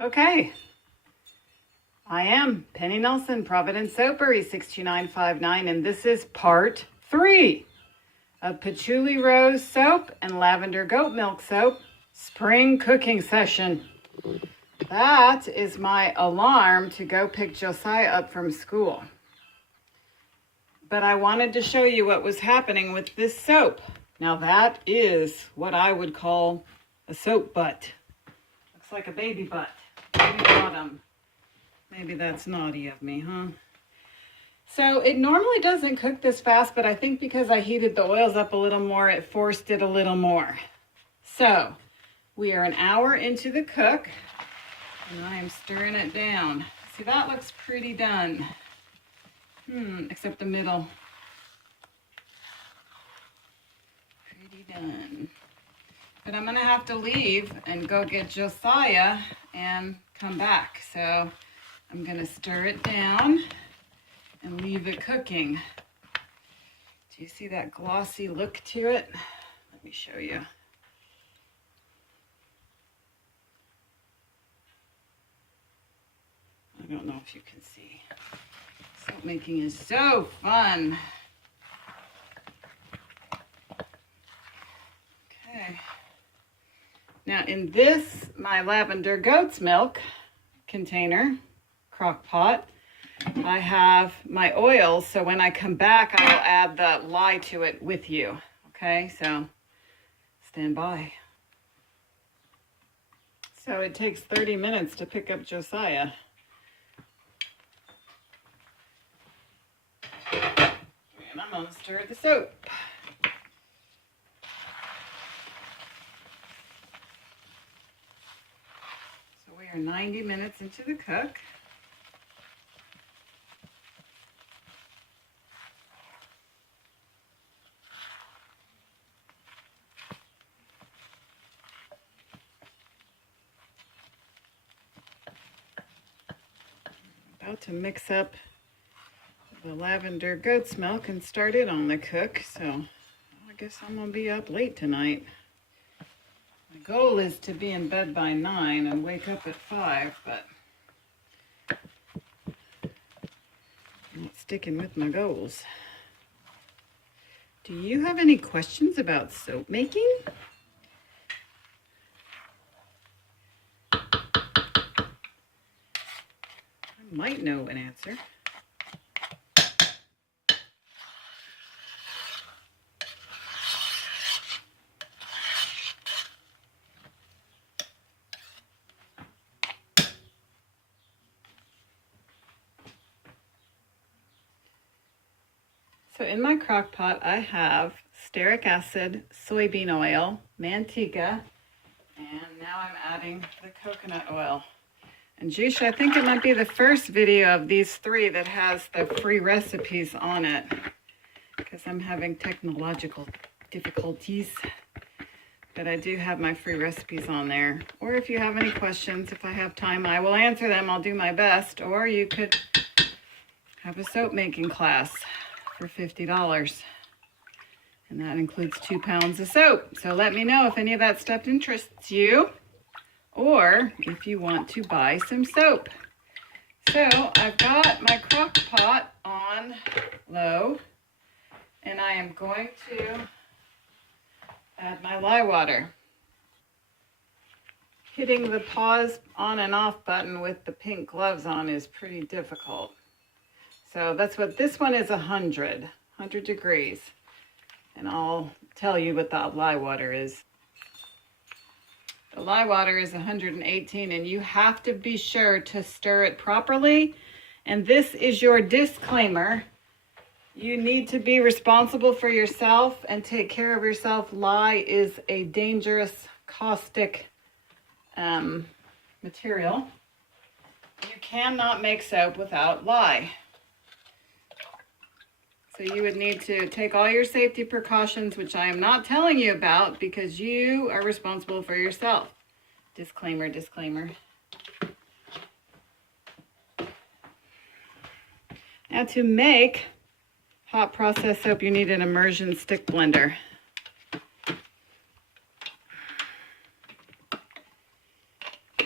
Okay, I am Penny Nelson, Providence Soapery 62959, and this is part 3 of Patchouli Rose Soap and Lavender Goat Milk Soap Spring Cooking Session. That is my alarm to go pick Josiah up from school. But I wanted to show you what was happening with this soap. Now that is what I would call a soap butt. Looks like a baby butt, baby bottom. Maybe that's naughty of me, huh? So it normally doesn't cook this fast, but I think because I heated the oils up a little more, it forced it a little more. So we are an hour into the cook, and I am stirring it down. See, that looks pretty done. Except the middle. Pretty done. But I'm gonna have to leave and go get Josiah and come back. So I'm gonna stir it down and leave it cooking. Do you see that glossy look to it? Let me show you. I don't know if you can see. Soap making is so fun. Okay. Now in this, my lavender goat's milk container, crock pot, I have my oils, so when I come back, I will add the lye to it with you. Okay, so stand by. So it takes 30 minutes to pick up Josiah. And I'm gonna stir the soap. So we are 90 minutes into the cook. About to mix up the lavender goat's milk and start it on the cook. So I guess I'm gonna be up late tonight. My goal is to be in bed by 9 and wake up at 5, but I'm not sticking with my goals. Do you have any questions about soap making? I might know an answer. So in my crock pot, I have stearic acid, soybean oil, manteca, and now I'm adding the coconut oil. And Jisha, I think it might be the first video of these 3 that has the free recipes on it, because I'm having technological difficulties. But I do have my free recipes on there. Or if you have any questions, if I have time, I will answer them. I'll do my best. Or you could have a soap making class for $50. And that includes 2 pounds of soap. So let me know if any of that stuff interests you, or if you want to buy some soap. So I've got my crock pot on low, and I am going to add my lye water. Hitting the pause on and off button with the pink gloves on is pretty difficult. So that's what this one is, 100 degrees. And I'll tell you what the lye water is. The lye water is 118, and you have to be sure to stir it properly. And this is your disclaimer. You need to be responsible for yourself and take care of yourself. Lye is a dangerous, caustic material. You cannot make soap without lye. So you would need to take all your safety precautions, which I am not telling you about because you are responsible for yourself. Disclaimer, disclaimer. Now to make hot process soap, you need an immersion stick blender.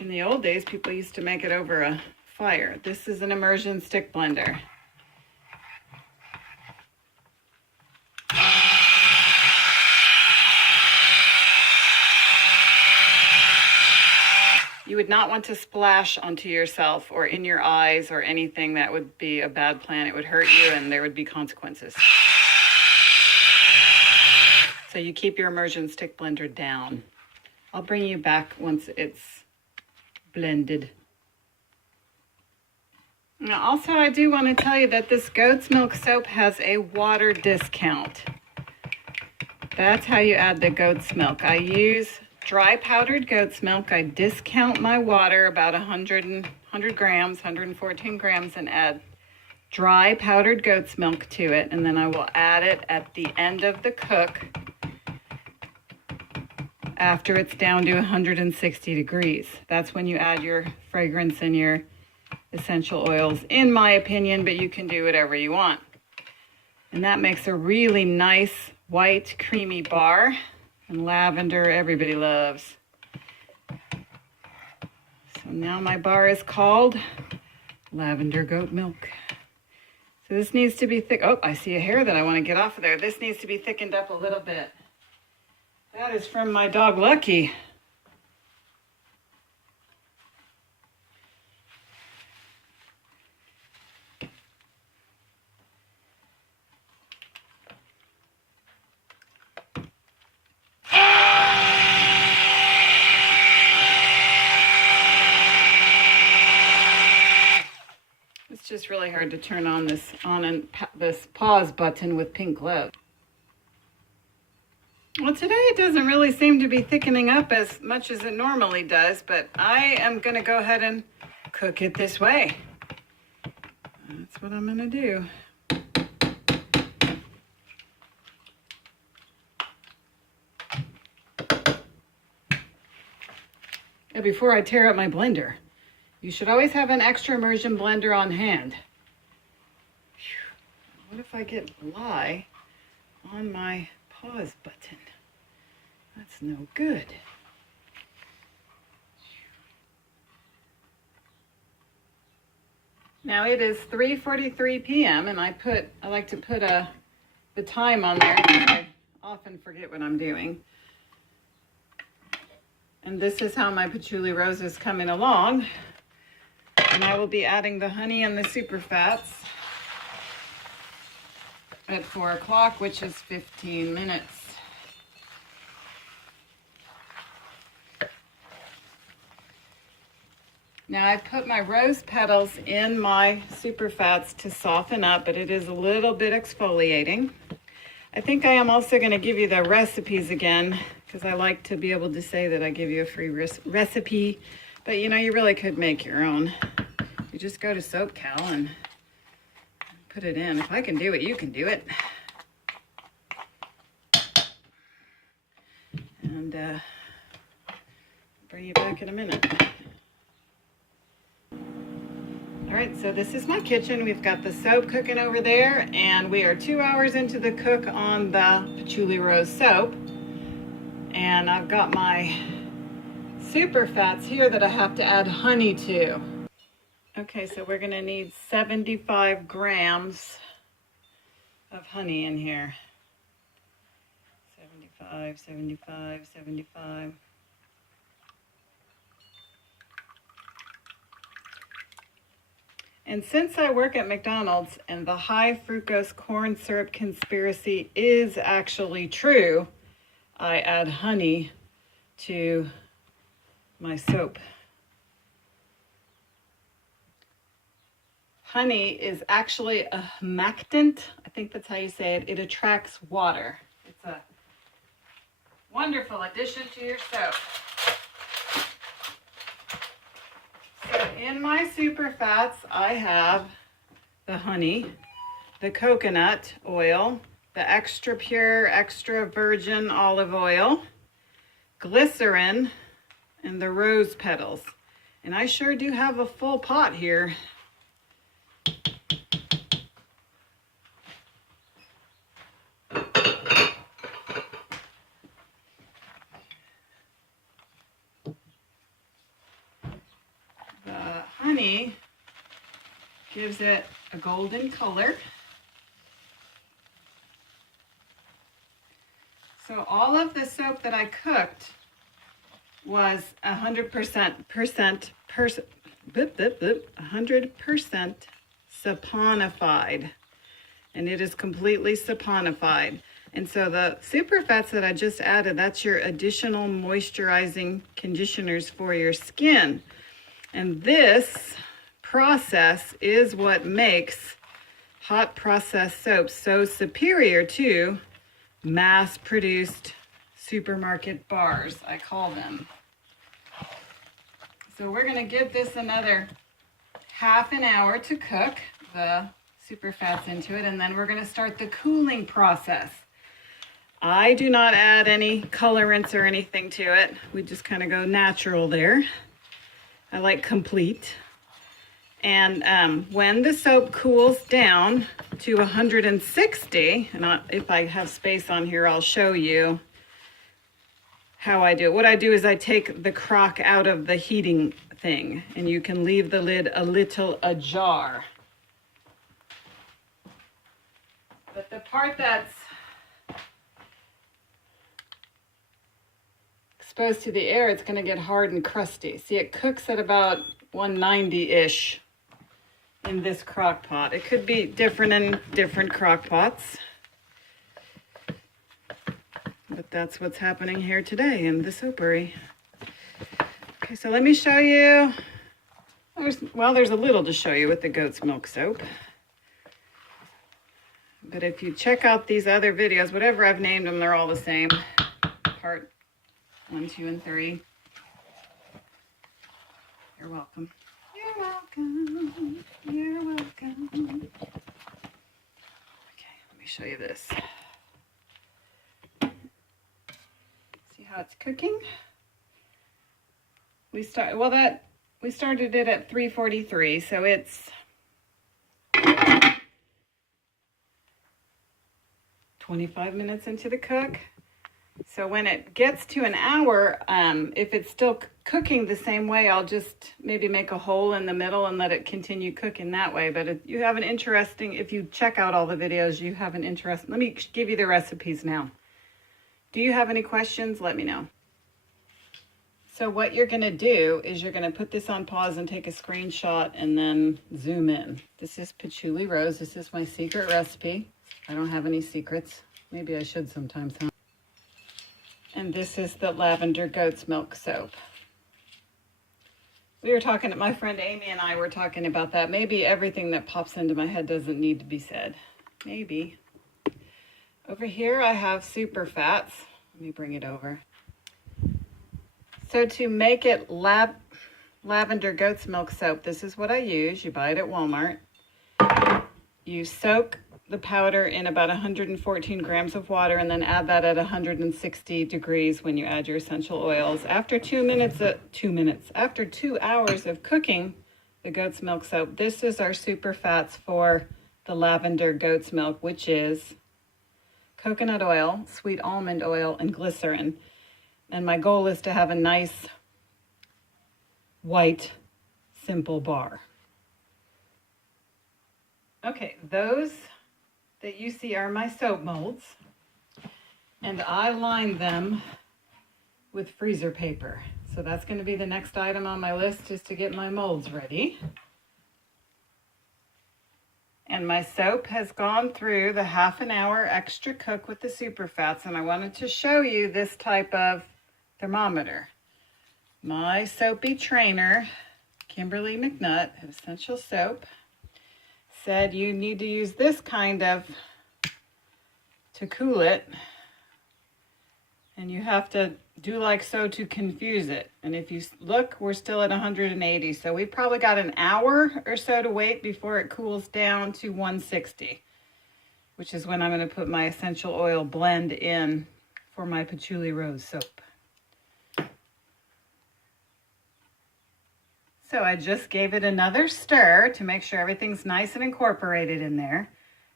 And the old days, people used to make it over a fire. This is an immersion stick blender. You would not want to splash onto yourself or in your eyes or anything. That would be a bad plan. It would hurt you and there would be consequences. So you keep your immersion stick blender down. I'll bring you back once it's blended. Now also, I do want to tell you that this goat's milk soap has a water discount. That's how you add the goat's milk. I use dry powdered goat's milk. I discount my water about 100 grams, 114 grams, and add dry powdered goat's milk to it. And then I will add it at the end of the cook after it's down to 160 degrees. That's when you add your fragrance and your essential oils, in my opinion, but you can do whatever you want. And that makes a really nice, white, creamy bar. And lavender, everybody loves. So now my bar is called Lavender Goat Milk. So this needs to be thick. Oh, I see a hair that I want to get off of there. This needs to be thickened up a little bit. That is from my dog Lucky. It's just really hard to turn on this this pause button with pink gloves. Well, today it doesn't really seem to be thickening up as much as it normally does, but I am going to go ahead and cook it this way. That's what I'm going to do. And before I tear up my blender, you should always have an extra immersion blender on hand. What if I get lye on my pause button? That's no good. Now it is 3:43 p.m. and I like to put the time on there because I often forget what I'm doing. And this is how my patchouli rose is coming along. And I will be adding the honey and the super fats at 4 o'clock, which is 15 minutes. Now I've put my rose petals in my super fats to soften up, but it is a little bit exfoliating. I think I am also going to give you the recipes again, because I like to be able to say that I give you a free recipe, but you know, you really could make your own. You just go to SoapCal and put it in. If I can do it, you can do it. And bring you back in a minute. All right, so this is my kitchen. We've got the soap cooking over there, and we are 2 hours into the cook on the patchouli rose soap. And I've got my super fats here that I have to add honey to. Okay, so we're gonna need 75 grams of honey in here. 75, 75, 75. And since I work at McDonald's and the high fructose corn syrup conspiracy is actually true, I add honey to my soap. Honey is actually a humectant. I think that's how you say it. It attracts water. It's a wonderful addition to your soap. So in my super fats, I have the honey, the coconut oil, the extra pure, extra virgin olive oil, glycerin, and the rose petals. And I sure do have a full pot here. honey gives it a golden color. So all of the soap that I cooked was 100% saponified, and it is completely saponified. And so the super fats that I just added, that's your additional moisturizing conditioners for your skin. And this process is what makes hot processed soaps so superior to mass-produced supermarket bars, I call them. So we're gonna give this another half an hour to cook the super fats into it, and then we're gonna start the cooling process. I do not add any colorants or anything to it. We just kind of go natural there. I like complete. And when the soap cools down to 160, and if I have space on here, I'll show you how I do it. What I do is I take the crock out of the heating thing, and you can leave the lid a little ajar. But the part that's exposed to the air, it's going to get hard and crusty. See, it cooks at about 190-ish in this crock pot. It could be different in different crock pots, but that's what's happening here today in the soapery. Okay, so let me show you. There's a little to show you with the goat's milk soap. But if you check out these other videos, whatever I've named them, they're all the same. Part 1, 2, and 3. You're welcome. You're welcome. You're welcome. Okay, let me show you this. See how it's cooking? We started it at 343, so it's 25 minutes into the cook. So when it gets to an hour, if it's still cooking the same way, I'll just maybe make a hole in the middle and let it continue cooking that way. But if you check out all the videos, you have an interest. Let me give you the recipes now. Do you have any questions? Let me know. So what you're going to do is you're going to put this on pause and take a screenshot and then zoom in. This is patchouli rose. This is my secret recipe. I don't have any secrets. Maybe I should sometimes, huh? And this is the lavender goat's milk soap. My friend Amy and I were talking about that. Maybe everything that pops into my head doesn't need to be said. Maybe. Over here I have super fats. Let me bring it over. So to make it lavender goat's milk soap, this is what I use. You buy it at Walmart. You soak the powder in about 114 grams of water and then add that at 160 degrees when you add your essential oils. After 2 hours of cooking the goat's milk soap, this is our super fats for the lavender goat's milk, which is coconut oil, sweet almond oil, and glycerin. And my goal is to have a nice white, simple bar. Okay, those that you see are my soap molds, and I line them with freezer paper. So that's going to be the next item on my list, is to get my molds ready. And my soap has gone through the half an hour extra cook with the super fats, and I wanted to show you this type of thermometer. My soapy trainer, Kimberly McNutt at Essential Soap, said you need to use this kind of to cool it, and you have to do like so to confuse it. And if you look, we're still at 180, so we've probably got an hour or so to wait before it cools down to 160, which is when I'm going to put my essential oil blend in for my patchouli rose soap. So I just gave it another stir to make sure everything's nice and incorporated in there.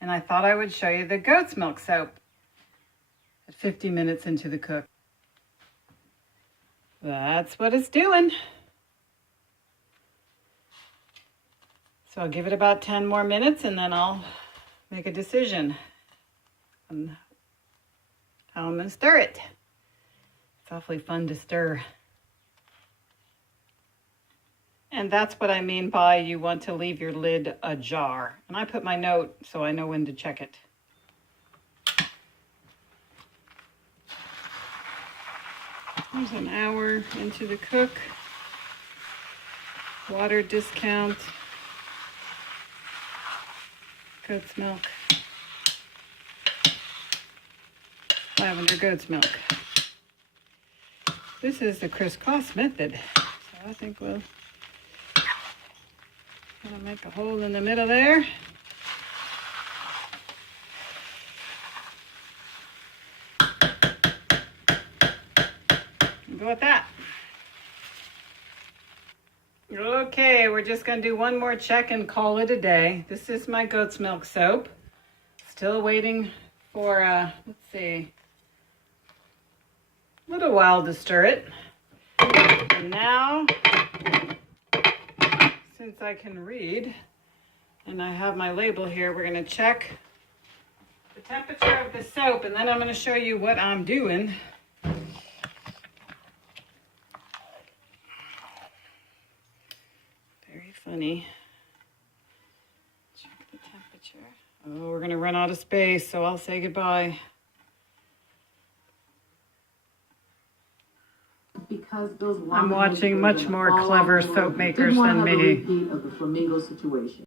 And I thought I would show you the goat's milk soap at 50 minutes into the cook. That's what it's doing. So I'll give it about 10 more minutes and then I'll make a decision on how I'm going to stir it. It's awfully fun to stir. And that's what I mean by you want to leave your lid ajar. And I put my note so I know when to check it. There's an hour into the cook. Water discount. Goat's milk. Lavender goat's milk. This is the crisscross method. So I think we'll gonna make a hole in the middle there. Go with that. Okay, we're just gonna do one more check and call it a day. This is my goat's milk soap. Still waiting for, let's see, a little while to stir it. And now, since I can read, and I have my label here, we're gonna check the temperature of the soap, and then I'm gonna show you what I'm doing. Very funny. Check the temperature. Oh, we're gonna run out of space, so I'll say goodbye. Because those I'm watching much more clever soap makers than me. Of the flamingo situation.